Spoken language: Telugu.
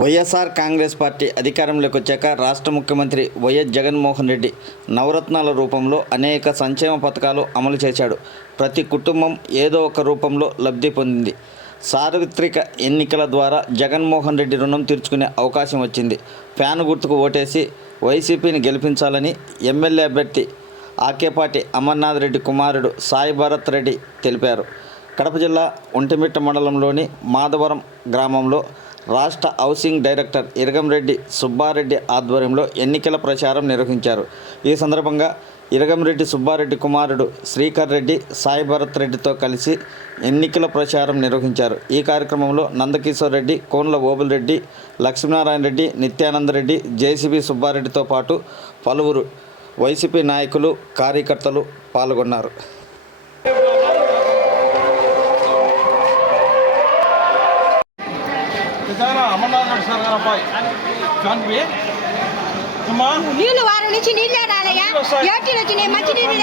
వైఎస్ఆర్ కాంగ్రెస్ పార్టీ అధికారంలోకి వచ్చాక రాష్ట్ర ముఖ్యమంత్రి వైఎస్ జగన్మోహన్ రెడ్డి నవరత్నాల రూపంలో అనేక సంక్షేమ పథకాలు అమలు చేశాడు. ప్రతి కుటుంబం ఏదో ఒక రూపంలో లబ్ధి పొందింది. సార్వత్రిక ఎన్నికల ద్వారా జగన్మోహన్ రెడ్డి రుణం తీర్చుకునే అవకాశం వచ్చింది. ఫ్యాన్ గుర్తుకు ఓటేసి వైసీపీని గెలిపించాలని ఎమ్మెల్యే అభ్యర్థి ఆకేపాటి అమర్నాథ్ రెడ్డి కుమారుడు సాయి భరత్ రెడ్డి తెలిపారు. కడప జిల్లా ఒంటిమిట్ట మండలంలోని మాధవరం గ్రామంలో రాష్ట్ర హౌసింగ్ డైరెక్టర్ ఇరగంరెడ్డి సుబ్బారెడ్డి ఆధ్వర్యంలో ఎన్నికల ప్రచారం నిర్వహించారు. ఈ సందర్భంగా ఇరగంరెడ్డి సుబ్బారెడ్డి కుమారుడు శ్రీకర్ రెడ్డి సాయి భరత్ రెడ్డితో కలిసి ఎన్నికల ప్రచారం నిర్వహించారు. ఈ కార్యక్రమంలో నందకిషోర్ రెడ్డి, కోన్ల ఓబుల్ రెడ్డి, లక్ష్మీనారాయణ రెడ్డి, నిత్యానంద రెడ్డి, జేసీబీ సుబ్బారెడ్డితో పాటు పలువురు వైసీపీ నాయకులు, కార్యకర్తలు పాల్గొన్నారు. నీళ్ళు వారం నుంచి నీళ్ళే రాలయ్యా. ఏటీలు వచ్చినాయి, మంచి నీళ్ళు